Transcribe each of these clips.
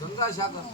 ગંગા સાગર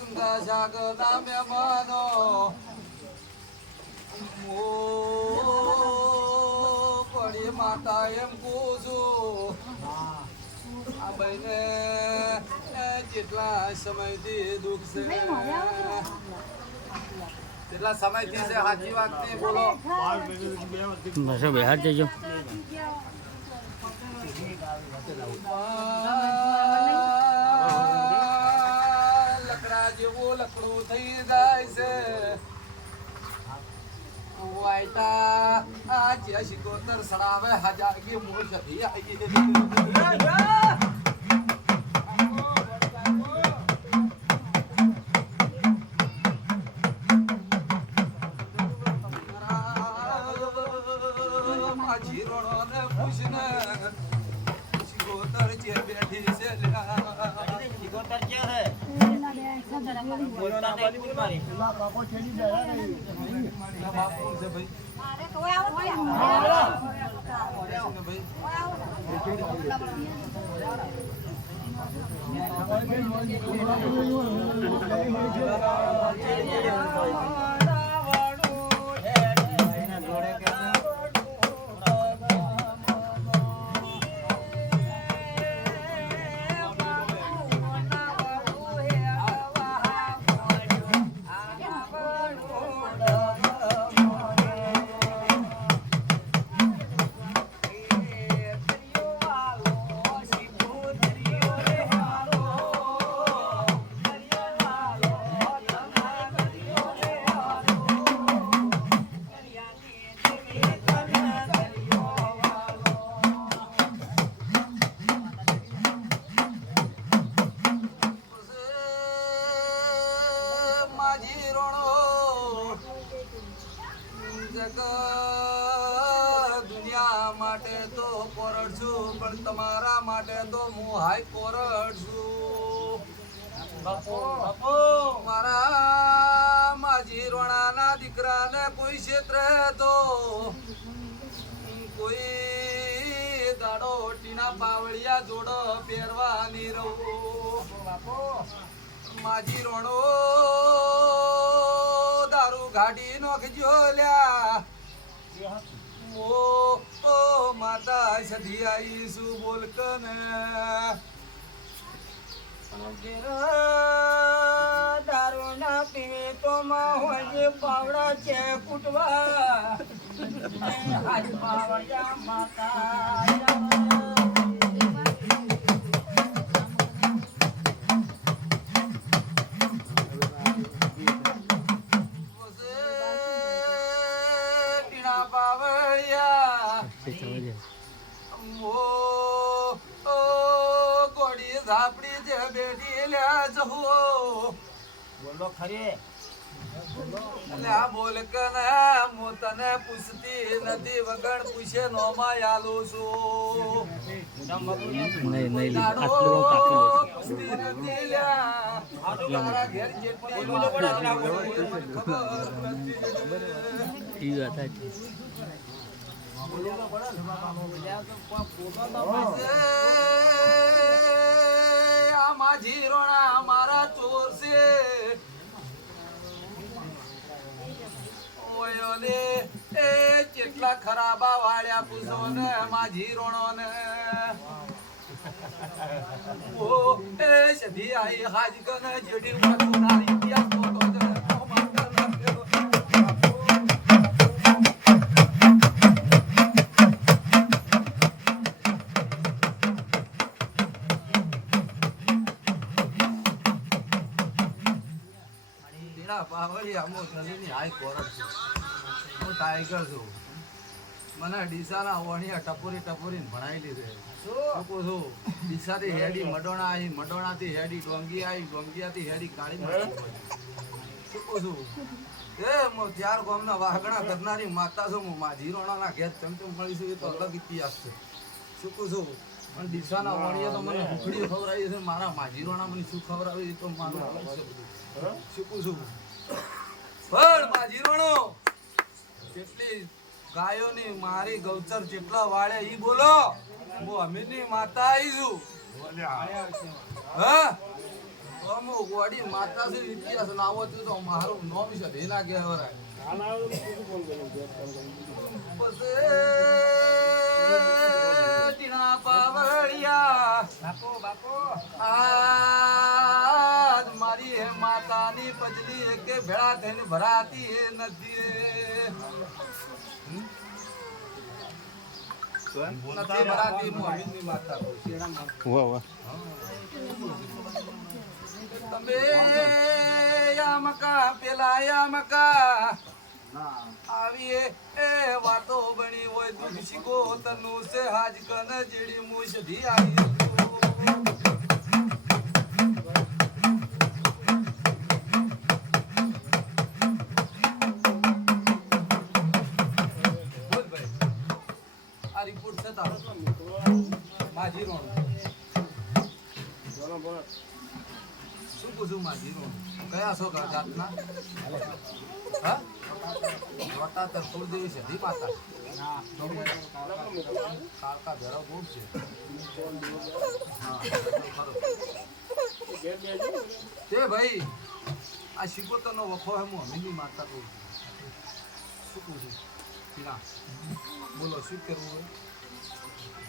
ગંગા સાગર ના મહેમાનો પડી માતા એમ પૂછું આ ભાઈને જેટલા સમયથી દુઃખ છે કેટલા સમયથી છે સાચી વાત નહીં બોલો બસ બે હાથ જજો લકડા જેવું લકડું થઈ જાય છે વાયતા આ જે શિકોતર સડાવે હજાર કે મોજ હતી દુનિયા માટે તો કોરડ છું પણ તમારા માટે તો હું હાઈ કોરડ છું મારા માજી રોણાના દીકરાને કોઈ ક્ષેત્ર તો કોઈ દાડો ટીના પાવળિયા જોડો પહેરવાની રહું માજી રોણો દારૂ ગાડી નોખજો લ્યા ઓ માતા સધી આઈ શું બોલકને દારૂ ના પીવે તો માં હોય પાવડા છે કુટવા આજ પાવડા માતા ગોડી ઝાપડી જે બેઠી લ્યા જહો બોલો ખરી લ્યા બોલ કે ને હું તને પૂછતી નથી વગર પૂછે નો માં આલું છું નહીં આટલું કાપી પૂછતી નથી લ્યા તારા ઘેર જેટલી ખબર નથી વાત છે માજી રોણા મારા ચોર છે એ કેટલા ખરાબા વાળ્યા પૂછો ને માજી રોણો ને ઓ એ સધી આઈ હાજ કને જેડી ના ઇતિહાસ ફોટો ટાઈગર છું મને ડીસાના વણિયા ટપોરી ભણાવી લીધે શું છું ડીસાથી હેડી મડોણા આવી મડોણાથી હેડી ડોંગી આવી ડોંગિયાથી હેડી કાળી શું કહું છું એ મો ચાર ગામના વાઘણા કરનારી માતા છું હું માજી રોણાના ઘેર ચમચમ મળીશું એ તો અલગ ઇતિહાસ છે શું કહું છું પણ ડીસાના વાણીએ તો મને ઉખડી ખવડાવી છે મારા માજી રોણા મને શું ખવડાવી એ તો મારું અલગ છે બધું શું કહું છું પણ માજી રોણો કેટલી ગાયોની મારી ગૌચર જેટલા વાળે ઈ બોલો હું અમીરની માતા આવી છું હા અમુ ગોડી માતા છે ઇતિહાસ ના આવતું તો મારું નામ છે ધેના કહેવરાય ટીણા પાવળિયા બાપો આજ મારી હે માતાની પજલી એકે ભેળા થઈને ભરાતી હે નથી નથી ભરાતી હું અમીરની માતા કહું છું. તમે યામકા પેલા યામકા આવી એ વાતો બની હોય દુઃખ શીખો તનું છે હાજ કન જેડી મુશધી આવી બોલ ભાઈ આ રિપોર્ટ છે તારો માજી રોણ શું પૂછું માજી રોણ કયા છો જાતના હા વટા તર કુળદેવી છે ધી માતા કાકા ભેરો બહુ છે હા ખરો તે ભાઈ આ શિકોતરનો વખો હે હું અમીની માતા કહું શું પૂછું પીલા બોલો શું કરવું હોય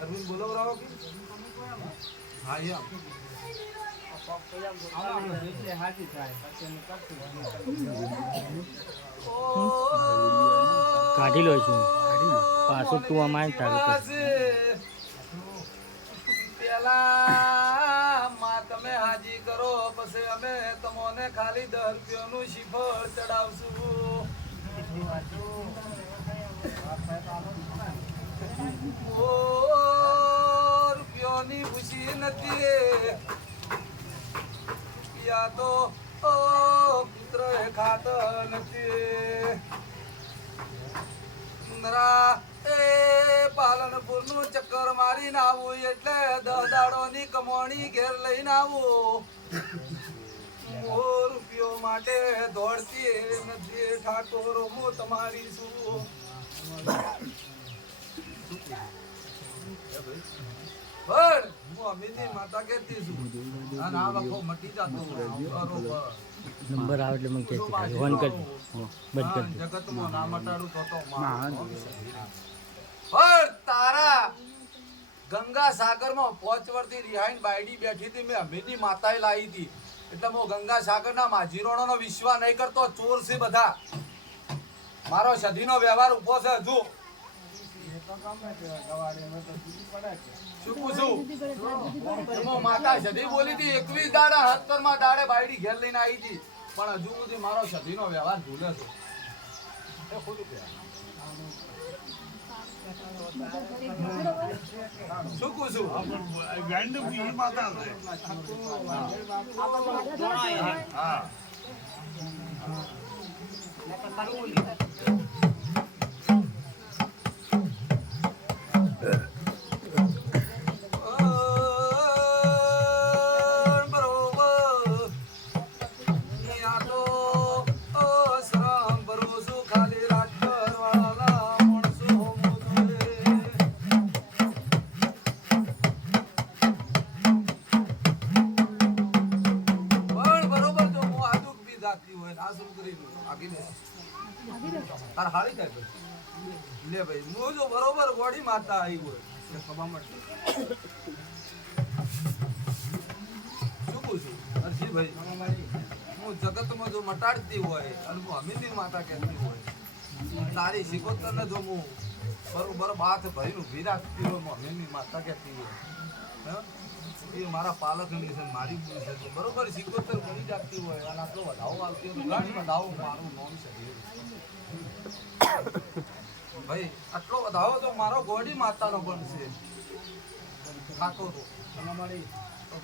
અરવિંદ બોલો રાવો કે હા યા કાઢી લો છું પાછું તું અમારે તારું પેલા માં તમે હાજી કરો પછી અમે તમને ખાલી 10 રૂપિયાનું શ્રીફળ ચડાવશું ઓ રૂપિયોની ખુશી નથી યા તો પુત્ર ખાત નથી નરા એ પાલનપુર નું ચક્કર મારીને આવું એટલે 10 દાડોની કમાણી ઘેર લઈને આવું રૂપિયો માટે દોડતી નથી ઠાકોર હું તમારી છું પણ હું અમીની માતા કહેતી છું અને આ વખો મટી જતો બરોબર નંબર આવે એટલે મને કહેતી ફોન કરજો બંધ કરી દો જગતમાં ના મટાડું તો પણ તારા ગંગા સાગરમાં 5 વર્ષથી રિહાઈન બાયડી બેઠી હતી મેં અમીની માતાએ લાવી હતી એટલે હું ગંગા સાગરના માજીરોણોનો વિશ્વાસ નહીં કરતો ચોર છે બધા મારો સદીનો વ્યવહાર ઉભો છે હજુ શું પૂછું એમાં માતા સદી બોલી હતી 21 દાડા 70 દાડે બાયડી ઘેર લઈને આવી હતી પણ હજુ સુધી મારો સદીનો વ્યવહાર ભૂલે છે એ ખોટું કે શું પૂછું હા લે ભાઈ હું જો બરોબર ગોડી માતા આવી હોય ખબર મળશે શું પૂછું હર્ષિભાઈ હું જગતમાં જો મટાડતી હોય અને હું અમીની માતા કહેતી હોય તારી શિકોતરને જો હું બરોબર બાથ ભરીને ઊભી રાખતી હોય હું અમીની માતા કહેતી હોય એ મારા પાલકની છે મારી ભૂલ છે બરોબર શિકોતર બની જાતી હોય અને આટલો વધાવો આવતી હોય ઘણી વધાવો મારું નામ છે ભાઈ આટલો વધાવો તો મારો ગોડી માતાનો પણ છે ખાતો તો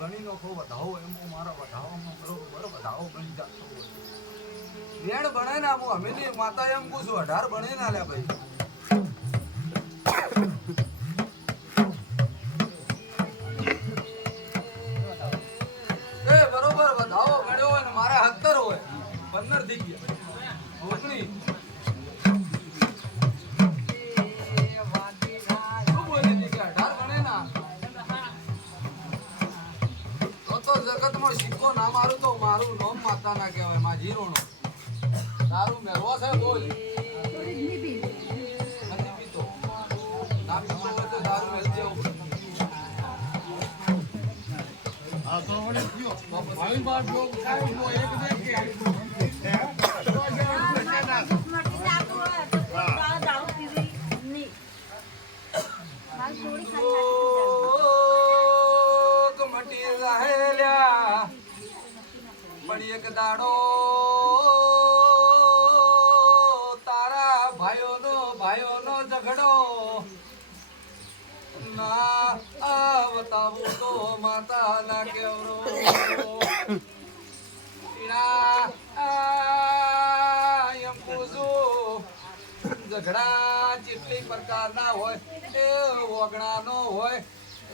ઘણી નોખો વધાવો એમ મારા વધાવામાં બરોબર વધાવો બની જતો હોય વેણ બને ના હું અમે ની માતા એમ કહું છું 18 બને ના લ્યા ભાઈ એ બરોબર વધાવો ગણ્યો હોય ને મારા 70 હોય 15 થઈ ગયા 19 શું બોલી હતી કે 18 ગણે ના તો જગતમાં સિક્કો ના મારું તો મારું નામ માતા ના કહેવાય માજી રોણો દારૂ મેળવો છે બોલ નથી પીતો ના પીતો હોય તો દારૂ મેળ જેવું મટી રહેલા પણ એક દાડો તારા ભાઈઓનો ઝઘડો ના આવતાવું તો માતા ના કેવરો એમ પૂછું ઝઘડા જેટલી પ્રકારના હોય એ ઓગણાનો હોય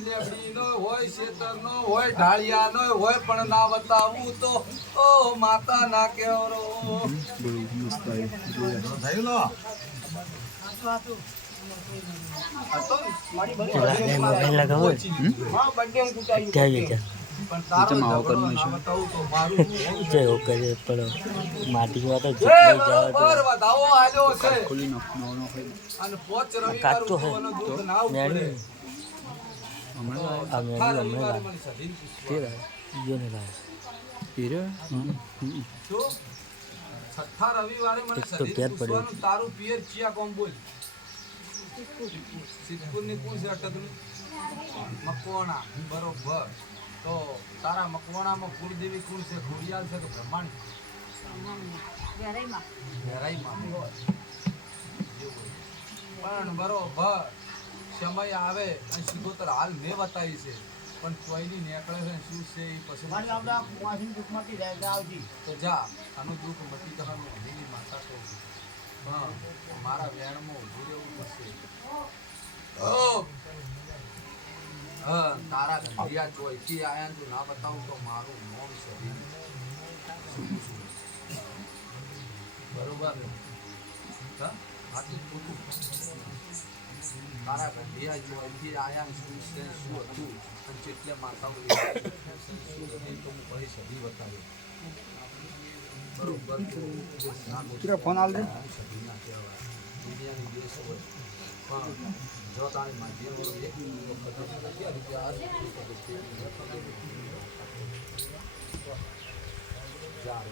લેબડીનો હોય શેતરનો હોય ઢાળિયાનો હોય પણ ના બતાવું તો ઓ માતા ના કેવરો મોબાઈલ લગાવો ક્યાં પણ તારો ઝઘડો ના બતાવું તો મારું છે ઓકે પણ માટી વાત જ બરોબર વધાવો આલ્યો છે અને પોચ રવિવાર કાચો હે. ઉઠવાનું દુઃખ ના ઉપડે આ મેં છઠ્ઠા હમણાં રવિવારે મને સધીને પૂછવાનું. જો ને લાય શું? છઠ્ઠા રવિવારે મને એક તો સધીને ઘેર પડ્યો. પૂછવાનું, તારું પિયર ચિયા કોમ બોલ સિદ્ધપુરની કોણ છે અટકની મકવાણા બરોબર તો તારા મકવાણામાં કુળદેવી કોણ છે ખોડિયાલ છે કે બ્રહ્માંડ ઘેરાઈમાં હોય એવું. પણ બરોબર સમય આવે અને સિગોતર હાલ મેં બતાવી છે પણ કોઈની નીકળે છે ને શું છે એ પછી તો જા આનું દુઃખ મટી જવાનું હરીની માતા તો હા મારા વેણમાં ઊભું રહેવું પડશે ઓ હા તારા ધંધિયા ચોઈથી આયા તું ના બતાવું તો મારું મોમ છે બરોબર ને હા આટલું ખોટું તારા ધંધિયા ચોઈથી આયા ને શું છે શું હતું અને જેટલે માતાઓ શું હતી તો હું કહી સદી બતાવ્યો બરોબર ફોન આલ દે સદી ના કહેવાય દુનિયાની દેશ હોય પણ જો તારી માધ્યમ એક વખત રૂપિયા જા